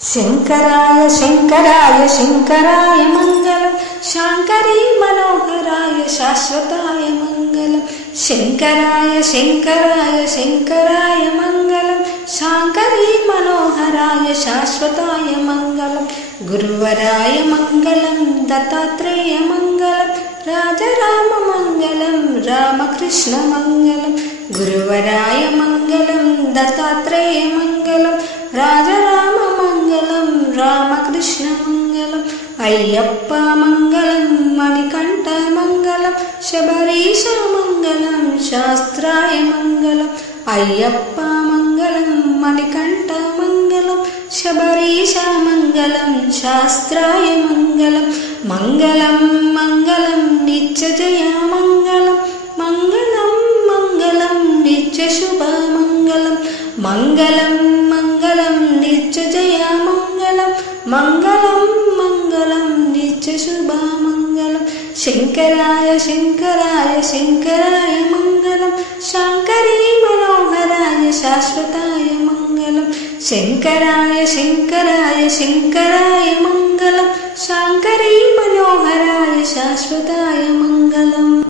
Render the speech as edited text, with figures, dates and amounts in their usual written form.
శంకరాయ శంకరాయ శంకరాయ మంగళం, శాంకరీ మనోహరాయ శాశ్వతాయ మంగళం. శంకరాయ శంకరాయ శంకరాయ మంగళం, శాంకరీ మనోహరాయ శాశ్వతాయ మంగళం. గురువరాయ మంగళం, దత్తాత్రేయ మంగళం, రాజరామ మంగళం, రామకృష్ణ మంగళం. గురువరాయ మంగళం, దత్తాత్రేయ మంగళం, రాజరామ మంగళం, రామకృష్ణ మంగళం. అయ్యప్ప మంగళం, మణికంఠ మంగళం, శబరీశ మంగళం, శాస్త్రాయ మంగళం. అయ్యప్ప మంగళం, మణికంఠ మంగళం, శబరీశ మంగళం, శాస్త్రాయ మంగళం. మంగళం మంగళం నిత్య జయ మంగళం, మంగళం మంగళం నిత్య శుభ మంగళం. మంగళం మంగళం నిత్య జయ మంగళం, మంగళం మంగళం నిత్య శుభ మంగళం. శంకరాయ శంకరాయ శంకరాయ మంగళం, శాంకరీ మనోహరాయ శాశ్వతాయ మంగళం. శంకరాయ శంకరాయ శంకరాయ మంగళం, శాంకరీ మనోహరాయ శాశ్వతాయ మంగళం.